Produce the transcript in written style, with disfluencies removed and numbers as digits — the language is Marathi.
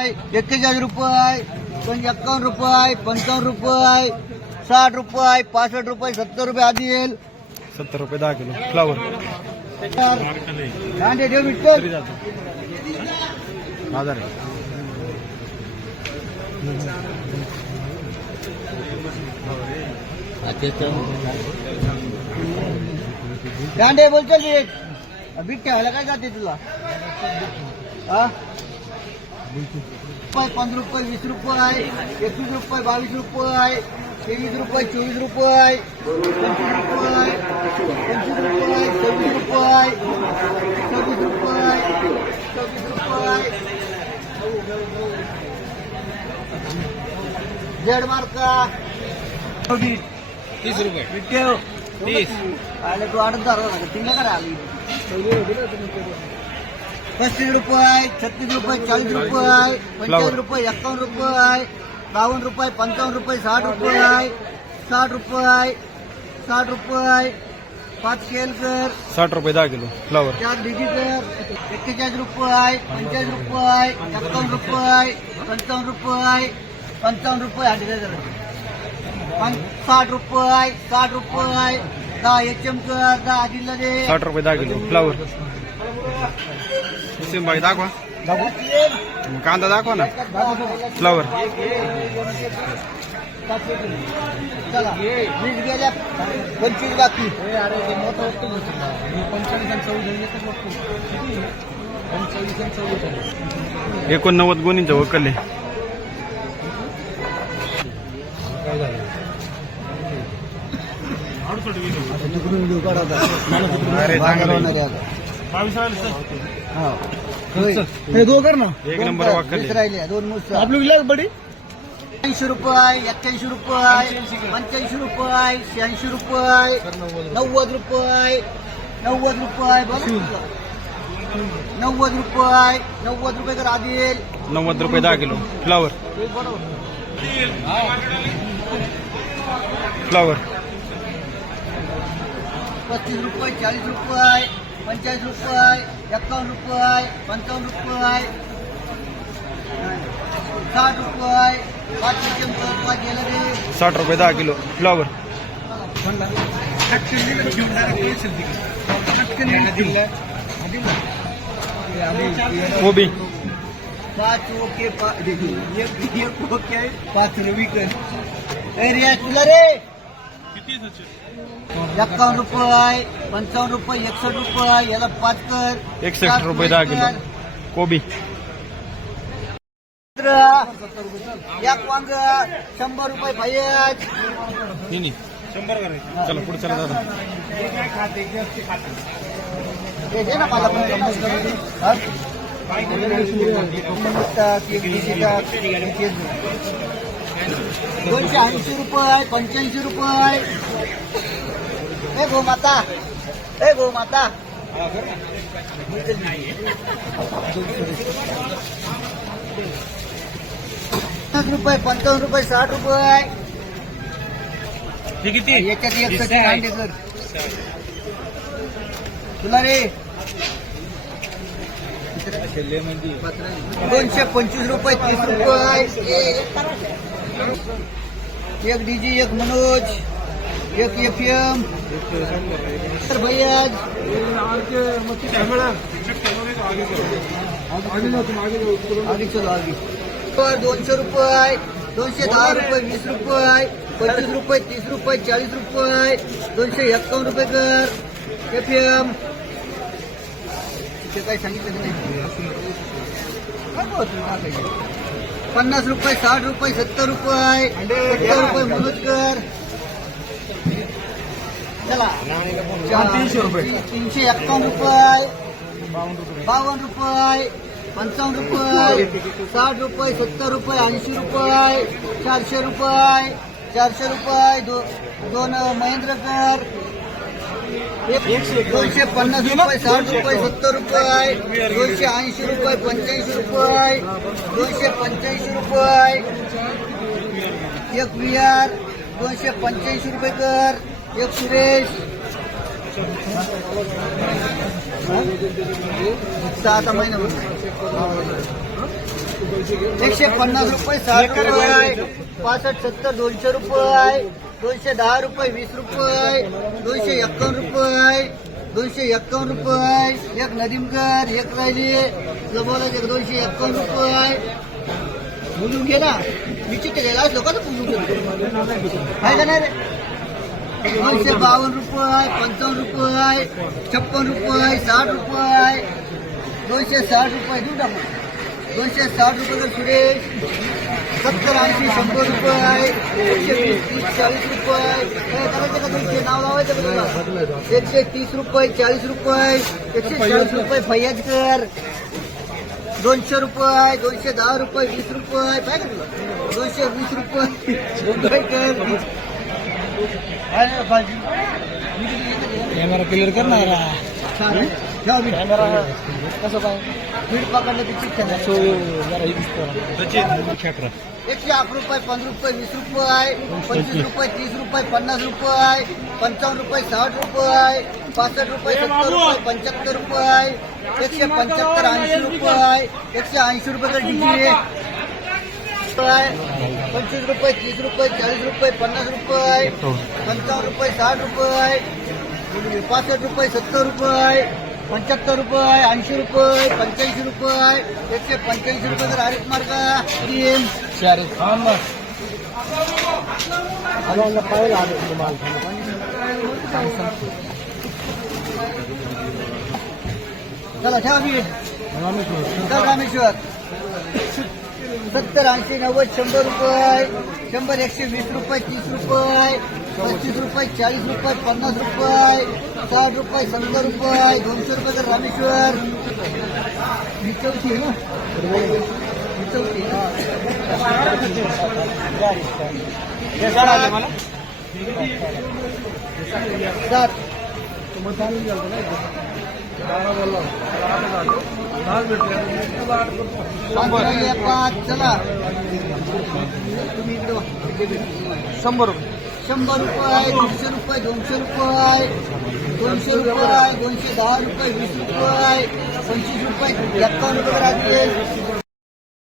41 रुपये, 51 रुपये, 55 रुपये, 60 रुपये, 65 रुपये, 70 रुपये आधी येईल. 70 रुपये 10 किलो फ्लावर. कांदे ठेव मिटकर. बाजार कांदे बोलचल रेट बीट ठेवायला काय जाते तुला? हा 15 रुपये, 20 रुपये, 21 रुपये, 22 रुपये, 23 रुपये, 24 रुपये, 25 रुपये, 25 रुपये, 26 रुपये, 26 रुपये, 26 रुपये. जेड मार्का 30 रुपये. ठेव 30. आले तू आडत झाला तीन करा आली. 35 रुपये, 36 रुपये, 40 रुपये, 45 रुपये, 51 रुपये, 52 रुपये, 55 रुपये, 60 रुपये, 60 रुपये, 60 रुपये, 5 केल कर. 60 रुपये 10 किलो फ्लावर. 4 डीजी कर. 41 रुपये, 45 रुपये, 51 रुपये, 55 रुपये, 55 रुपये, 60 रुपये, 60 रुपये, 10 HM कर, 10 आजीला दे. 60 रुपये 10 किलो फ्लावर. सिंबाई दाखवा. कांदा दाखवा ना. फ्लावर. चला 20 गेल्या 25 बाकी. 89 गोणींचं वकले. अरे चांगलं. दो कर ना. एक नंबर वकले. राहिले 2 मुस आपली विलास बडी. 80 रुपये, 81 रुपये, 85 रुपये, 86 रुपये, 90 रुपये, 90 रुपये, 90 रुपये, 90 रुपये कर आदिल. 90 रुपये 10 किलो फ्लावर. फ्लावर. 35 रुपये, 40 रुपये, 45 रुपये, 51 रुपये, 55 रुपये, 60 रुपये, 5 रुपये गेलं रे. 60 रुपये 10 किलो फ्लावर. कोबी. 5 ओके 5 विकन. रियाज तुला रे 51 रुपये, 55 रुपये, 61 रुपये, याला 5 कर. 61 रुपये 10 किलो कोबी. एक वांग 100 रुपये भैयाज. नाही 100 करायचं. चला पुढे चला दादा. हे दे ना मला पण. 280 रुपये, 85 रुपये. ए गो माता, ए गो माता. 50 रुपये, 55 रुपये, 60 रुपये. किती? याच्यात 61 कांदे कर तुला रे. 225 रुपये, 30 रुपये. एक डीजी, एक मनोज, एक FM. तर भैया आगे चलो आगे. 200 रुपये, 210 रुपये, 20 रुपये, 25 रुपये, 30 रुपये, 40 रुपये, 251 रुपये कर. FM ते काही सांगितलं नाही. 50 रुपये, 60 रुपये, 70 रुपये, 70 रुपये मनोज कर. चला 300 रुपये, 351 रुपये, 52 रुपये, 55 रुपये, 60 रुपये, 70 रुपये, 80 रुपये, 400 रुपये, 400 रुपये. 2 महेंद्र कर. 250 रुपये, 60 रुपये, 70 रुपये, 280 रुपये, 85 रुपये, 285 रुपये. एक VR 285 रुपये कर. एक सुरेश 6 महिना 150 रुपये 60 रुपये 65 70 200 रुपये 210 रुपये 20 रुपये 251 रुपये 251 रुपये एक नदीमकर एक राहिली जमवला 251 रुपये बोलून घे ना निश्चित गेला लोकांना बोलून घे काय का नाही रे 252 रुपये 55 रुपये 56 रुपये 60 रुपये 260 रुपये देऊ टाकू 260 रुपये तर सुरेश 70 80 100 रुपये 120 30 40 रुपये काय करायचं का 200 नाव लावायचं का तुला 130 रुपये 40 रुपये 140 रुपये फैयाजकर 200 रुपये 210 रुपये 20 रुपये काय का तुला 220 रुपये कॅमेरा क्लिअर कर ना कसं काय भीड पकडलं तर चिठ्ठ्या 108 रुपये 15 रुपये 20 रुपये 25 रुपये 30 रुपये 50 रुपये 55 रुपये 60 रुपये 65 रुपये 70 रुपये 75 रुपये 175 80 रुपये 180 रुपये तर डिग्री 25 रुपये 30 रुपये 40 रुपये 50 रुपये 55 रुपये 60 रुपये 65 रुपये 70 रुपये 75 रुपये 80 रुपये 85 रुपये 185 रुपये तर हरित मार्ग चला ठेवा मी रामेश्वर 70 80 90 100 रुपये 100 120 रुपये 30 रुपये 25 रुपये 40 रुपये 50 रुपये 60 रुपये 70 रुपये 200 रुपये तर रामेश्वर ही चौथी आहे ना ही चौथी सात 5 चला तुम्ही 100 रुपये 100 रुपये 200 रुपये 200 रुपये 210 रुपये 20 रुपये 25 रुपये 51 रुपये राहतील